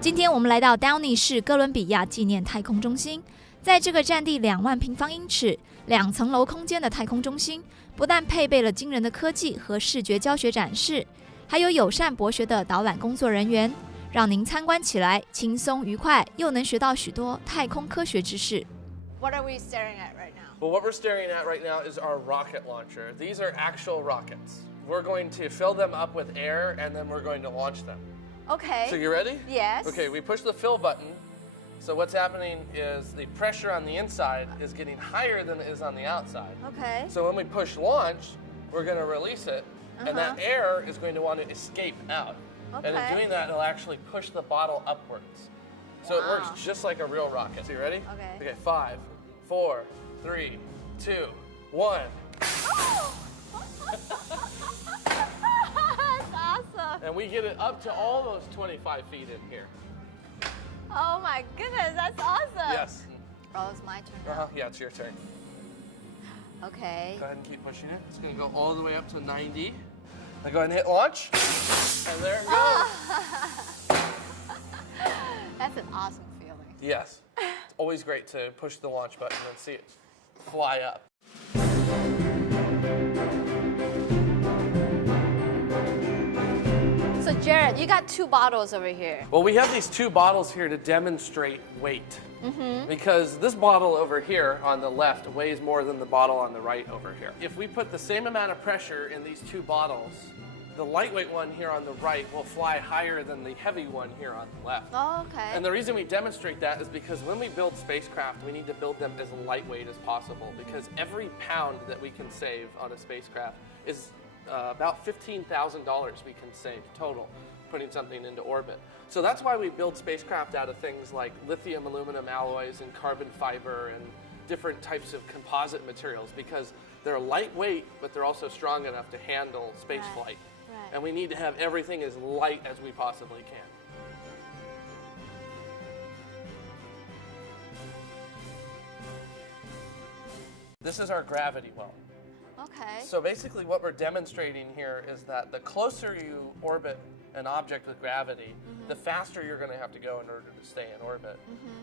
今天我们来到 Downey 市哥伦比亚纪念太空中心，在这个占地2万平方英尺、2层楼空间的太空中心，不但配备了惊人的科技和视觉教学展示，还有友善博学的导览工作人员，让您参观起来轻松愉快，又能学到许多太空科学知识。What are we staring at right now? Well, what we're staring at right now is our rocket launcher. These are actual rockets. We're going to fill them up with air and then we're going to launch them. Okay. So you ready? Yes. Okay, we push the fill button. So what's happening is the pressure on the inside is getting higher than it is on the outside. Okay. So when we push launch, we're going to release it, and that air is going to want to escape out. Okay. And in doing that, it'll actually push the bottle upwards. So it works just like a real rocket. So you ready? Okay. Okay, 5, 4, 3, 2, 1. That's awesome. And we get it up to almost 25 feet in here. Oh my goodness, that's awesome. Yes. Oh, it's my turn now. Yeah, it's your turn. Okay. Go ahead and keep pushing it. It's going to go all the way up to 90. Now go ahead and hit launch. And there it goes. That's an awesome feeling. Yes. It's always great to push the launch button and see it fly up. So Jared, you got 2 bottles over here. Well, we have these 2 bottles here to demonstrate weight. Because this bottle over here on the left weighs more than the bottle on the right over here. If we put the same amount of pressure in these 2 bottles, the lightweight one here on the right will fly higher than the heavy one here on the left. Oh, okay. And the reason we demonstrate that is because when we build spacecraft, we need to build them as lightweight as possible, because every pound that we can save on a spacecraft is about $15,000 we can save total putting something into orbit. So that's why we build spacecraft out of things like lithium aluminum alloys and carbon fiber and different types of composite materials, because they're lightweight, but they're also strong enough to handle space flight. Right. And we need to have everything as light as we possibly can. This is our gravity well. Okay. So basically what we're demonstrating here is that the closer you orbit an object with gravity, the faster you're going to have to go in order to stay in orbit.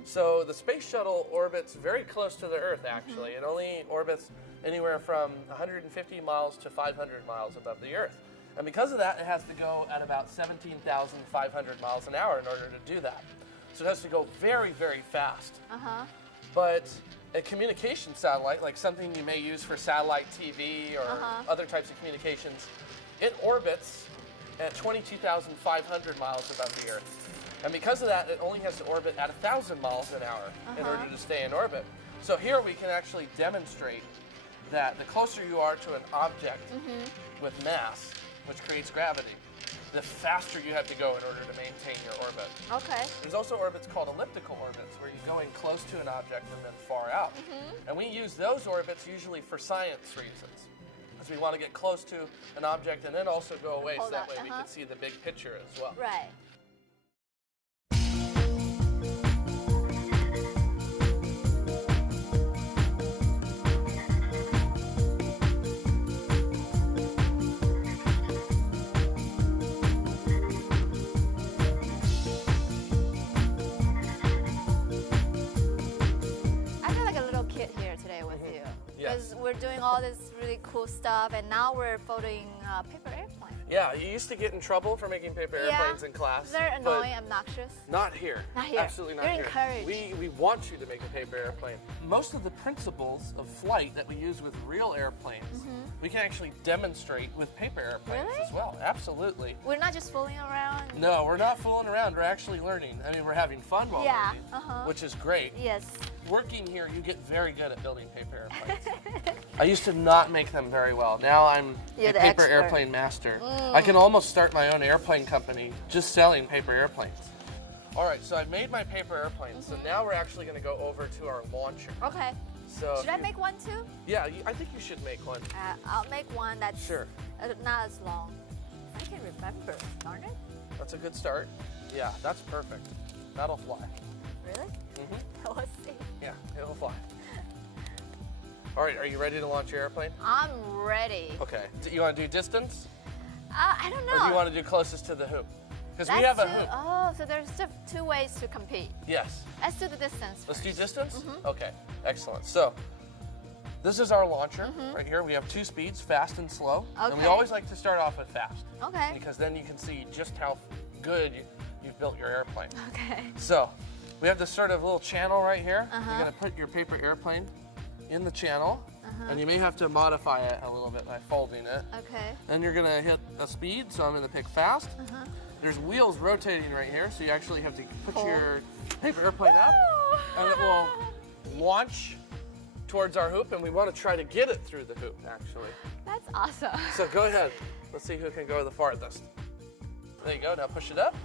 So the space shuttle orbits very close to the Earth, actually. It only orbits anywhere from 150 miles to 500 miles above the Earth. And because of that, it has to go at about 17,500 miles an hour in order to do that. So it has to go very, very fast. But a communication satellite, like something you may use for satellite TV or other types of communications, it orbits at 22,500 miles above the Earth. And because of that, it only has to orbit at 1,000 miles an hour in order to stay in orbit. So here we can actually demonstrate that the closer you are to an object with mass, which creates gravity, the faster you have to go in order to maintain your orbit. Okay. There's also orbits called elliptical orbits, where you go in close to an object and then far out. And we use those orbits usually for science reasons, because we want to get close to an object and then also go away, so that way we can see the big picture as well. Right. Because we're doing all this really cool stuff, and now we're photoing paper airplanes. Yeah, you used to get in trouble for making paper airplanes in class. They're annoying, obnoxious. Not here. Not here. Absolutely not You're here. encouraged. We want you to make a paper airplane. Most of the principles of flight that we use with real airplanes, we can actually demonstrate with paper airplanes as well. Absolutely. We're not just fooling around. No, we're not fooling around. We're actually learning. I mean, we're having fun while learning, which is great. Yes. Working here, you get very good at building paper airplanes. I used to not make them very well. Now I'm You're a the paper expert. airplane master. I can almost start my own airplane company just selling paper airplanes. All right, so I've made my paper airplane. So now we're actually going to go over to our launcher. Okay. So Should I make one too? Yeah, I think you should make one. I'll make one that's Sure. Not as long. I can remember, darn it. That's a good start. Yeah, that's perfect. That'll fly. Really? Mm-hmm. Let's see. Yeah, it'll fly. All right, are you ready to launch your airplane? I'm ready. Okay. You want to do distance? I don't know. Or do you want to do closest to the hoop? because we have a Let's do- hoop. Oh, so there's two ways to compete. Yes. Let's do the distance Let's do first. distance? Okay, excellent. So this is our launcher right here. We have 2 speeds, fast and slow. And we Okay. always like to start off with fast Okay. because then you can see just how good you've built your airplane. Okay. So we have this sort of little channel right here. You're gonna put your paper airplane in the channel, and you may have to modify it a little bit by folding it. Okay. Then you're gonna hit a speed, so I'm gonna pick fast. There's wheels rotating right here, so you actually have to put Pull. your paper airplane up, and it will launch towards our hoop, and we want to try to get it through the hoop, actually. That's awesome. So go ahead. Let's see who can go the farthest. There you go. Now push it up.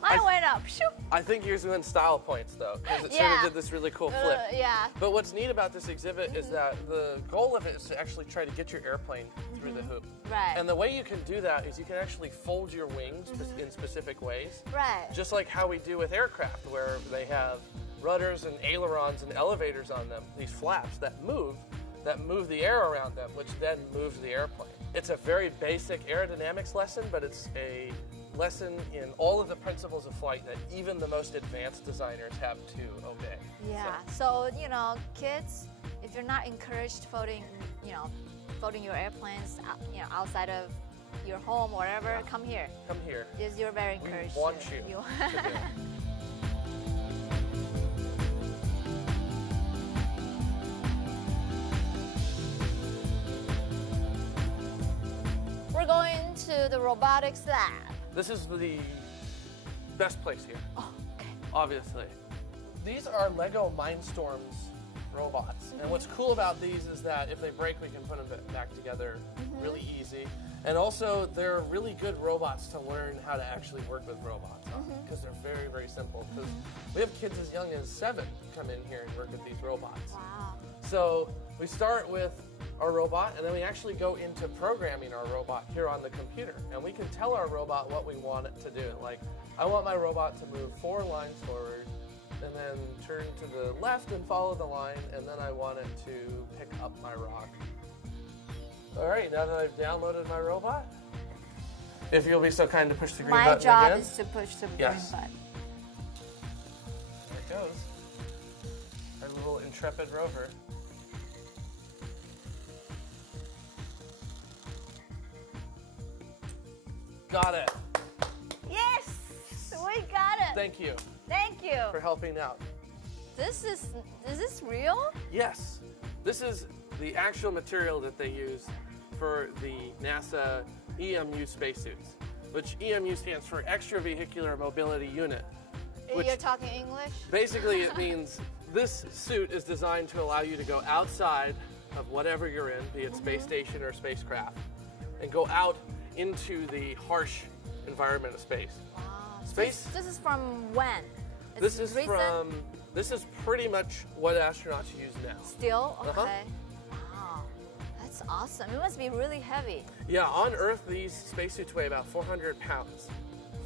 Mine went up. Shoo. I think yours win style points, though, because it sort Yeah. of did this really cool flip. Yeah. But what's neat about this exhibit is that the goal of it is to actually try to get your airplane through the hoop. Right. And the way you can do that is you can actually fold your wings in specific ways. Right. Just like how we do with aircraft, where they have rudders and ailerons and elevators on them, these flaps that move the air around them, which then moves the airplane. It's a very basic aerodynamics lesson, but it's a lesson in all of the principles of flight that even the most advanced designers have to obey. Yeah. So, kids, if you're not encouraged folding your airplanes, outside of your home or whatever, come here. Come here. Yes, you're very We encouraged. want you to do it. We're going to the robotics lab. This is the best place here, Oh, okay. obviously. These are Lego Mindstorms robots. And what's cool about these is that if they break, we can put them back together really easy. And also, they're really good robots to learn how to actually work with robots on, because they're very, very simple. Because we have kids as young as 7 come in here and work with these robots. Wow. So we start with our robot, and then we actually go into programming our robot here on the computer. And we can tell our robot what we want it to do. Like, I want my robot to move 4 lines forward, and then turn to the left and follow the line, and then I want it to pick up my rock. All right, now that I've downloaded my robot, if you'll be so kind to push the green My button job again. is to push the Yes. green button. There it goes. Our little intrepid rover. Got it. Yes, we got it. Thank you Thank you. for helping out. Is this real? Yes, this is the actual material that they use for the NASA EMU spacesuits, which EMU stands for Extravehicular Mobility Unit. Which You're talking English? basically it means this suit is designed to allow you to go outside of whatever you're in, be it space station or spacecraft, and go out into the harsh environment of space. Wow. Space. This is from when? This is recent? This is pretty much what astronauts use now. Still? Okay. Uh-huh. Wow. That's awesome. It must be really heavy. Yeah, on Earth these spacesuits weigh about 400 pounds.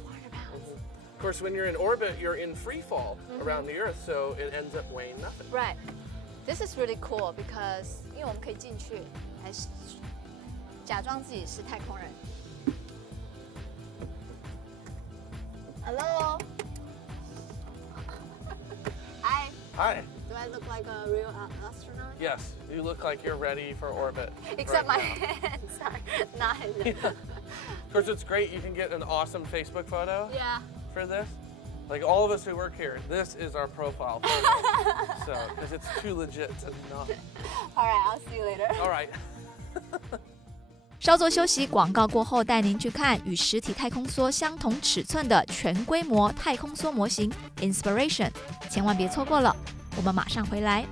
400 pounds. Of course, when you're in orbit, you're in free fall around the Earth, so it ends up weighing nothing. Right. This is really cool because 因为我们可以进去，还是假装自己是太空人。Hello. Hi. Hi. Do I look like a real astronaut? Yes, you look like you're ready for orbit. Except right my now. hands are not. Of course, it's great. You can get an awesome Facebook photo Yeah. for this. Like all of us who work here, this is our profile photo. So, because it's too legit to not. All right. I'll see you later. All right. 稍作休息，广告过后带您去看与实体太空梭相同尺寸的全规模太空梭模型 Inspiration，千万别错过了。我们马上回来。